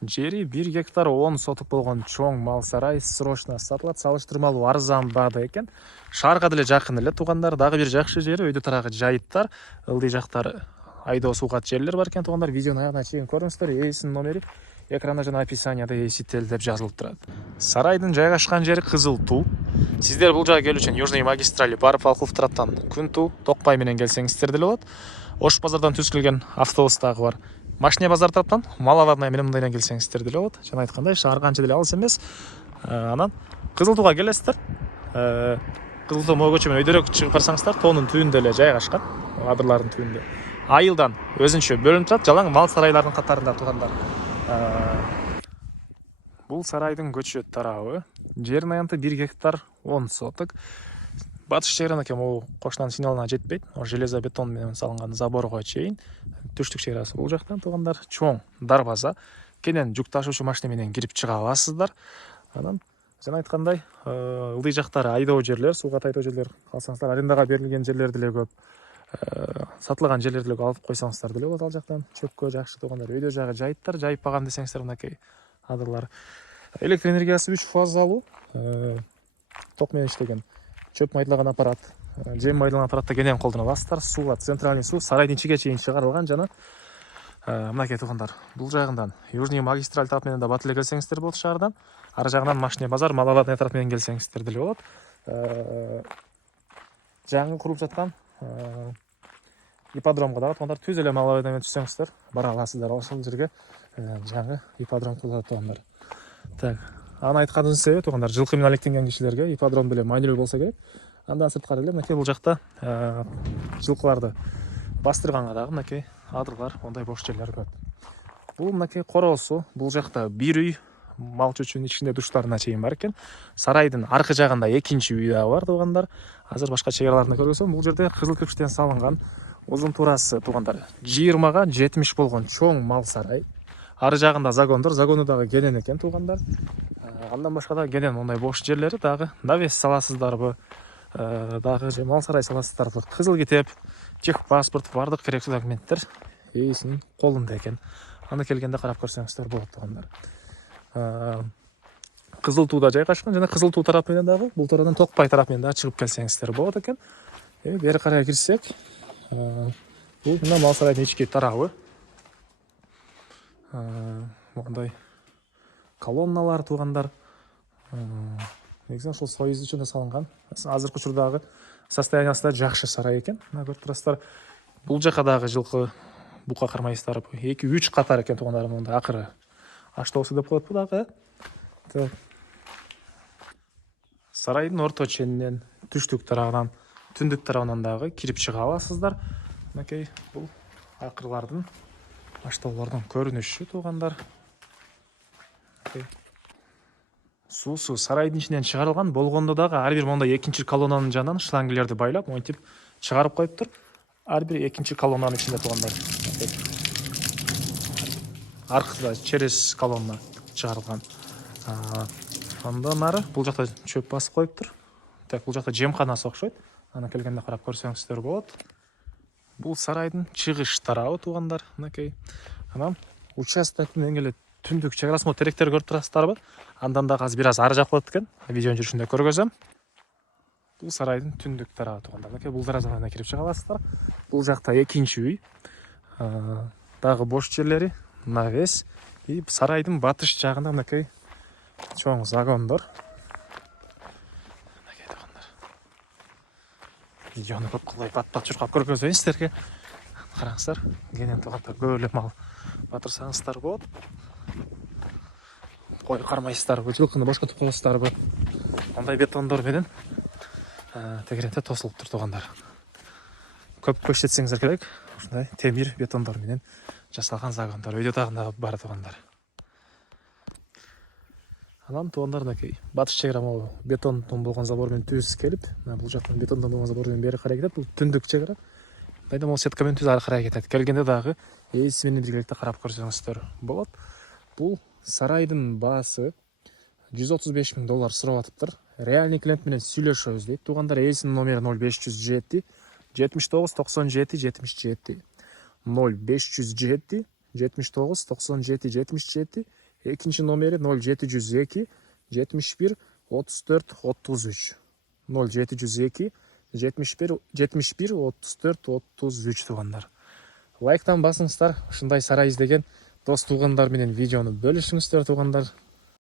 Жери 1 гектар 10 соток болгон чоң мал сарай срочно сатылат, салыштырмалуу арзан баада экен. Шаарга деле жакын эле туугандар, дагы бир жакшы жери өйдө тарагы жайыттар, ылдый жактары айдоо суугат жерлер бар экен туугандар. Видеонун аягына чейин көрүңүздөр. Ээсинин номери экранда жана описанияда ээсител деп жазылып турат. Сарайдын жайгашкан жери Кызыл Туу. Сиздер бул жака келүү үчүн Южный магистрали барып Алкулов тараптан Күн Туу, Токпай менен келсеңиздер деле болот. Ош базардан түз келген автобус дагы бар. Машине базар тараптан Малаварная менен мындайдан келсеңиздер деле болот. Жана айткандай, шаар канча деле алыс эмес. Анан Кызыл Тууга келесиздер. Кызыл Туу могу көчө менен өйдөрөөк чыгып барсаңыздар, тоонун түбүндө эле жайгашкан, адырлардын түбүндө. Айылдан өзүнчө бөлүнүп турат, жалаң мал сарайлардын катарында туугандар. Бул сарайдын көчө тарабы. Жердин аянты 1 гектар 10 соток. Батыш чегара экен, могу кошунан сигналына жетпейт. Железобетон менен салынган заборго чейин. Түштүк чегарасы бул жактан туугандар. Чоң дарбаза. Кенен жүк ташуучу машина менен кирип чыга аласыздар. Анан жана айткандай, ылдый жактары айдоо жерлер, сууга тайдоо жерлер калсаңыздар, арендага берилген жерлер деле көп. Сатылган жерлер деле алып койсоңуздар деле болот ал жактан. Чөпкө жакшы туугандар. Өйдө жагы жайыттар, жайпаган десеңиздер мынакей адырлар. Электр энергиясы 3 фазалуу, ток менен иштеген чөп майдлаган аппарат, жем майдлаган аппаратта кенен колдоно аласыздар. Сууга центральный суу сарайдын ичиге чейин чыгарылган жана мынакей туугандар. Бул жагынан Южный магистраль тарап менен да бат эле келсеңиздер болот шаардан. Ары жагынан Машине базар, Малаварная тарап менен келсеңиздер деле болот. Жаңы курулуп жаткан ипподромго дагы туугандар түз эле Малаварная менен түшсөңүздөр бара аласыздар. Ошол жерге жаңы ипподром курулат туугандар. Так, аны айтканыбыздын себеби туугандар, жылкы менен алектенген кишилерге ипподром деле маанилүү болсо керек. Андан сырткары эле мынакей бул жакта жылкыларды бастырганга дагы мынакей адырлар, ондай бош жерлер көп. Бул мынакей короосу, бул жакта бир үй, мал чөчүүнүн ичинде душтарына чейин бар экен. Сарайдын аркы жагында экинчи үй дагы бар туугандар. Азыр башка чегараларында көргөзөм. Бул жерде кызыл кирпичтен салынган узун туурасы туугандар 20га 70 болгон чоң мал сарай. Ары жагында загондор, загону дагы кенен экен туугандар. Андан башка да кенен мондай бош жерлери дагы навес саласыздарбы, дагы же мал сарай саласыздарбы, кызыл китеп, техпаспорт, бардык керектүү документтер ээсинин колунда экен. Аны келгенде карап көрсөңүздөр болот туугандар. Кызыл Тууда жайгашкан жана Кызыл Туу тарап менен дагы бул тараптан Токпай тарап менен дагы чыгып келсеңиздер болот экен. Бери карай кирсек, бул мына мал сарайдын ички тарабы. Мондай колонналар туугандар. Негизинен ошол Союз үчүн салынган. Азыркы учурдагы состояниясында жакшы сарай экен. Мына көрүп турасыздар. Бул жака дагы жылкы бука кармайсыздар. 2-3 катар экен туугандар, мондай акыры аштоосу деп коет бул дагы. Сарайдын орто ченинен, түштүк тарабынан, түндүк тарабынан дагы кирип чыга аласыздар. Мынакей бул акырлардын, аштоолордун көрүнүшү туугандар. Суусу сарайдын ичинен чыгарылган болгондо дагы ар бир мондай экинчи колоннанын жанынан шлангилерди байлап, монтип чыгарып коюптур. Ар бир экинчи колоннанын ичинде туугандар. Аркыда через колонна чыгарылган. Андан ары бул жакта чөп басып коюптур. Так, бул жакта жемканасы окшойт. Аны келгенде карап көрсөңүздөр болот. Бул сарайдын чыгыш тарабы туугандар, мынакей. Анан участоктун эң эле түндүк чегарасы теректер көрүп турасыздарбы? Андан дагы азыр бир аз ары жак болот экен. Видеонун жүрүшүндө көргөзөм. Бул сарайдын түндүк тарабы туугандар. Мынакей бул даражадан кирип чыга аласыздар. Бул жакта экинчи үй. Дагы бош жерлери, навес. И сарайдын батыш жагында мынакей чоң загондор. Мынакей туугандар. Видеону көп кылбай бат-бат чуркап көргөзөйүн сиздерге. Караңыздар, кенен туугандар көп эле мал батырсаңыздар болот. Кой кармайсыздарбы, жылкыны бошкотуп коесуздарбы? Мондай бетондор менен тегеренте тосулуп тур туугандар. Көп көрсөтсөңүздөр керек. Ушундай темир бетондор менен жасалган загондор өйдө бар туугандар. Анан туугандар мынакей батыш чегара могу бетондон болгон забор менен түз келип, бул жактан бетондон болгон забор менен бери карай кетет. Бул түндүк чегара. Мындайда могу сетка менен түз ары карай кетет. Келгенде дагы ээси менен биргеликте карап көрсөңүздөр болот. Бул сарайдын баасы $135,000 сурап атыптыр. Реальный клиент менен сүйлөшөбүз дейт. Туугандар ээсинин номери 0507 79 97 77 0507 79 97 77 Экинчи номери 0702 71 34 33. 0702 71 34 33 туугандар. Лайктан басыңыздар. Ушундай сарай издеген дос туугандар менен видеону бөлүшүңүздөр туугандар.